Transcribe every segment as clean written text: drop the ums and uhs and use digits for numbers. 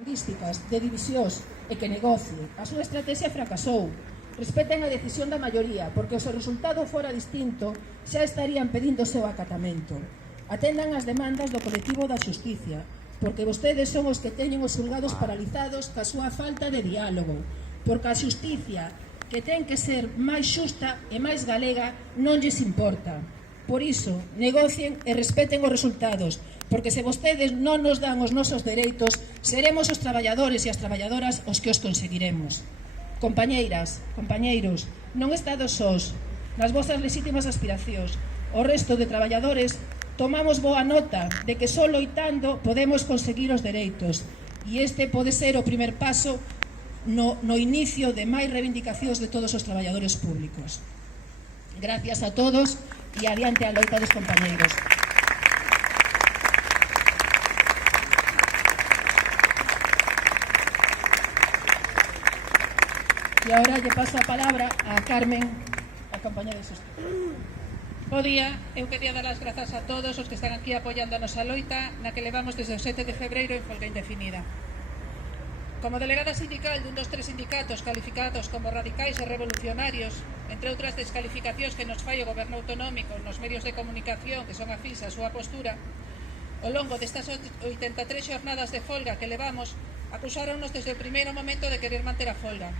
de divisións e que negocie. A súa estrategia fracasou. Respeten a decisión da maioría, porque se o resultado fora distinto, xa estarían pedindo o seu acatamento. Atendan as demandas do colectivo da xusticia, porque vostedes son os que teñen os xulgados paralizados ca súa falta de diálogo, porque a xusticia, que ten que ser máis xusta e máis galega, non lles importa. Por iso, negocien e respeten os resultados, porque se vostedes non nos dan os nosos dereitos, seremos os traballadores e as traballadoras os que os conseguiremos. Compañeiras, compañeiros, non estades sós nas vosas lexítimas aspiracións. O resto de traballadores tomamos boa nota de que só loitando podemos conseguir os dereitos, e este pode ser o primer paso no inicio de máis reivindicacións de todos os traballadores públicos. Gracias a todos e adiante a loita dos compañeiros. E agora lle paso a palabra a Carmen, a compañera de xusticia. Bo día, eu quería dar as grazas a todos os que están aquí apoiando a nosa loita na que levamos desde o 7 de febreiro en folga indefinida. Como delegada sindical dun dos tres sindicatos calificados como radicais e revolucionarios, entre outras descalificacións que nos fai o goberno autonómico nos medios de comunicación que son afís á súa postura, ao longo destas 83 xornadas de folga que levamos, acusáronnos desde o primeiro momento de querer manter a folga,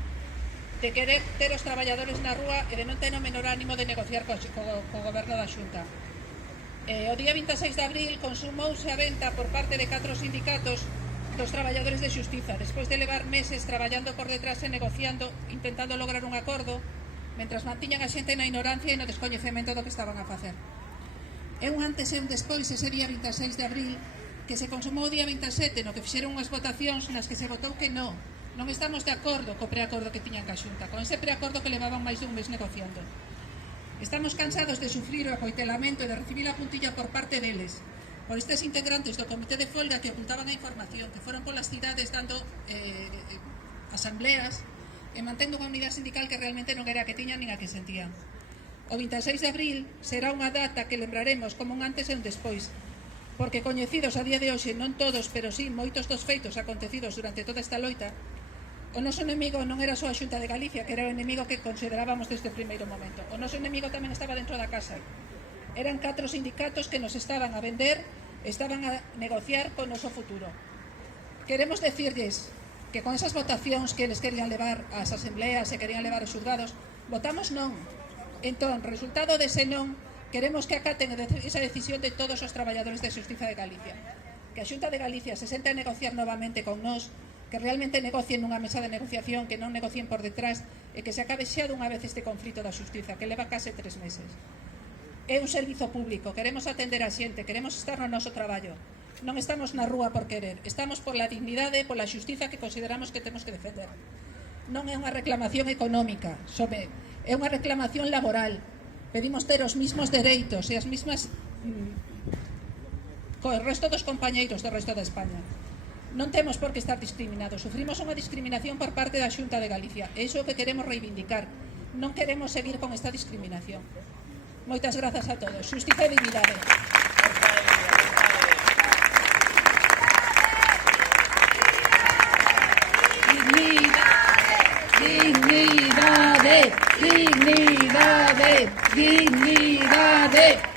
de querer ter os traballadores na rúa e de non ter o menor ánimo de negociar co goberno da Xunta. O día 26 de abril consumouse a venta por parte de 4 sindicatos dos traballadores de xustiza, despois de levar meses traballando por detrás e negociando, intentando lograr un acordo, mentras mantiñan a xente na ignorancia e no descoñecemento do que estaban a facer. É un antes e un despois ese día 26 de abril que se consumou o día 27, no que fixeron unhas votacións nas que se votou que non estamos de acordo co preacordo que tiñan ca Xunta, con ese preacordo que levaban máis dun mes negociando. Estamos cansados de sufrir o acoitelamento e de recibir a puntilla por parte deles, por estes integrantes do comité de folga que ocultaban a información, que foron polas cidades dando asambleas e mantendo unha unidade sindical que realmente non era a que tiñan nin a que sentían. O 26 de abril será unha data que lembraremos como un antes e un despois, porque coñecidos a día de hoxe, non todos, pero sí moitos dos feitos acontecidos durante toda esta loita, o noso enemigo non era só a Xunta de Galicia, que era o enemigo que considerábamos desde o primeiro momento. O noso enemigo tamén estaba dentro da casa. Eran 4 sindicatos que nos estaban a vender, estaban a negociar con o noso futuro. Queremos decirles que con esas votacións que eles querían levar ás asambleas e querían levar aos xulgados, votamos non. Entón, resultado dese non, queremos que acaten esa decisión de todos os traballadores de Xustiza de Galicia. Que a Xunta de Galicia se sente a negociar novamente con nós, que realmente negocien nunha mesa de negociación, que non negocien por detrás e que se acabe xa dunha vez este conflito da xustiza, que leva case 3 meses. É un servizo público, queremos atender a xente, queremos estar no noso traballo. Non estamos na rúa por querer, estamos por la dignidade, por la xustiza que consideramos que temos que defender. Non é unha reclamación económica, é unha reclamación laboral. Pedimos ter os mismos dereitos e as mismas co resto dos compañeiros do resto de España. Non temos por que estar discriminados, sufrimos unha discriminación por parte da Xunta de Galicia, é iso que queremos reivindicar. Non queremos seguir con esta discriminación. Moitas grazas a todos. Xustiza e dignidade. Dignidade, dignidade, dignidade, dignidade.